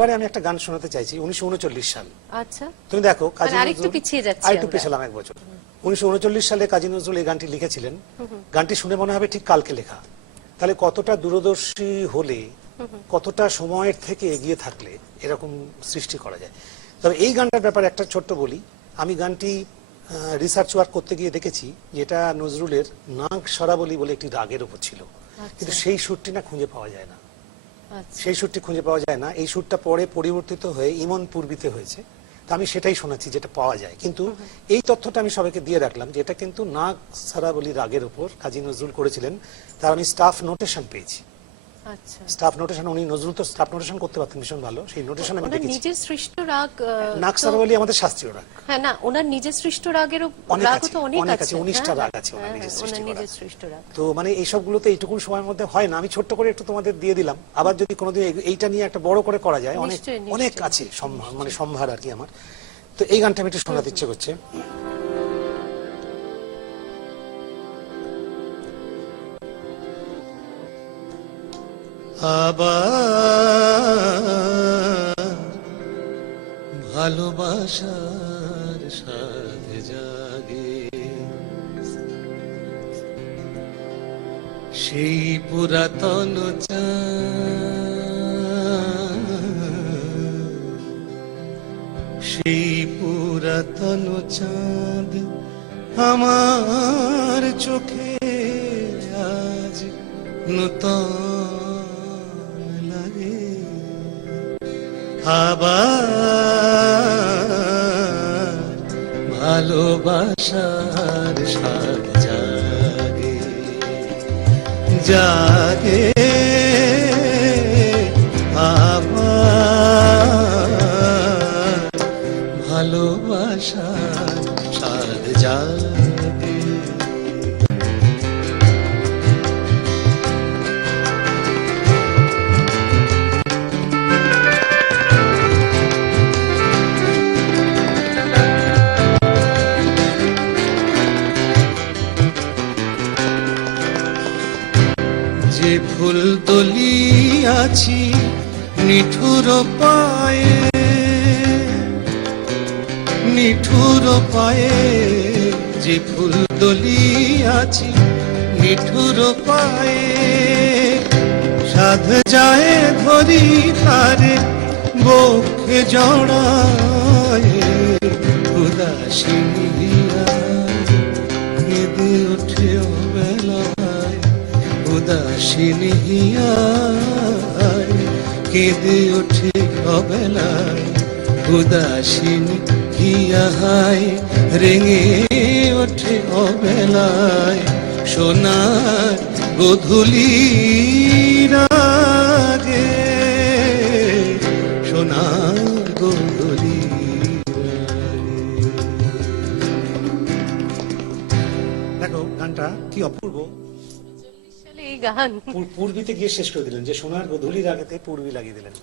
এবারে আমি একটা গান শোনাতে চাইছি 1939 সাল। আচ্ছা, তুমি দেখো কাজী নজরুল আরেকটু পিছিয়ে যাচ্ছি, আরেকটু পেছালাম এক বছর। 1939 সালে কাজী নজরুল এই গানটি লিখেছিলেন। গানটি শুনে মনে হবে ঠিক কালকে লেখা। তাহলে কতটা দূরদর্শী হলে, কতটা সময়ের থেকে এগিয়ে থাকলে এরকম সৃষ্টি করা যায়। তবে এই গানটার ব্যাপারে একটা ছোট্ট বলি। আমি গানটি রিসার্চ ওয়ার্ক করতে গিয়ে দেখেছি যেটা নজরুলের নাগ সরাবলি বলে একটি রাগের উপর ছিল, কিন্তু সেই সুরটি না খুঁজে পাওয়া যায় না। সেই সুরটি খুঁজে পাওয়া যায় না। এই সুরটা পরে পরিবর্তিত হয়ে ইমন পূর্বিতে হয়েছে। তা আমি সেটাই শোনাচ্ছি যেটা পাওয়া যায়। কিন্তু এই তথ্যটা আমি সবাইকে দিয়ে রাখলাম যে এটা কিন্তু নাগ সরাবলি রাগের উপর কাজী নজরুল করেছিলেন। তার আমি স্টাফ নোটেশন পেয়েছি। স্টাফ নোটেশন, উনি নজরুল তো স্টাফ নোটেশন করতে পারতেন ভীষণ ভালো। সেই নোটেশন আমি দেখেছি। নিজের সৃষ্ট রাগ নাগ সরাবলি আমাদের শাস্ত্রীয় রাগ। হ্যাঁ, না, ওনার নিজের সৃষ্ট রাগেরও রাগও তো অনেক আছে। 19টা রাগ আছে ওনার নিজের সৃষ্ট রাগ। তো মানে এই সবগুলোতে এইটুকু সময়ের মধ্যে হয় না। আমি ছোট্ট করে একটু তোমাদের দিয়ে দিলাম। আবার যদি কোনোদিন এইটা নিয়ে একটা বড় করে করা যায়, অনেক অনেক আছে মানে সম্ভার আর কি আমার। তো এই গানটা আমি একটু শোনাতে ইচ্ছে করছে। আবার ভালোবাসার সাথে জাগে সেই পুরাতন সেই পুরাতন চাঁদ আমার চোখে আজ নূতন লাগে। আবার ভালোবাসার স্বাদ জাগে জাগে আবার ভালোবাসার স্বাদ জাগে। যে ফুল দলিয়াছি নিঠুর পায়ে, নিঠুর পায়ে, যে ফুল দলিয়াছি নিঠুর পায়ে, সাধ যায় ধরি তারে বক্ষে জড়ায়, উদাসীনী কেঁদে ওঠে বেলায়, উদাসীনী কেঁদে ওঠে অবেলায়, উদাসীনী হিয়াহায় রেঙে ওঠে অবেলায়, সোনার গোধূলি রাগে, সোনার গোধূলি। দেখো গানটা কি অপূর্ব। এই গান পূর্বীতে গিয়ে শেষ করে দিলেন, যে সোনার গোধূলি রাগেতে পূর্বী লাগিয়ে দিলেন।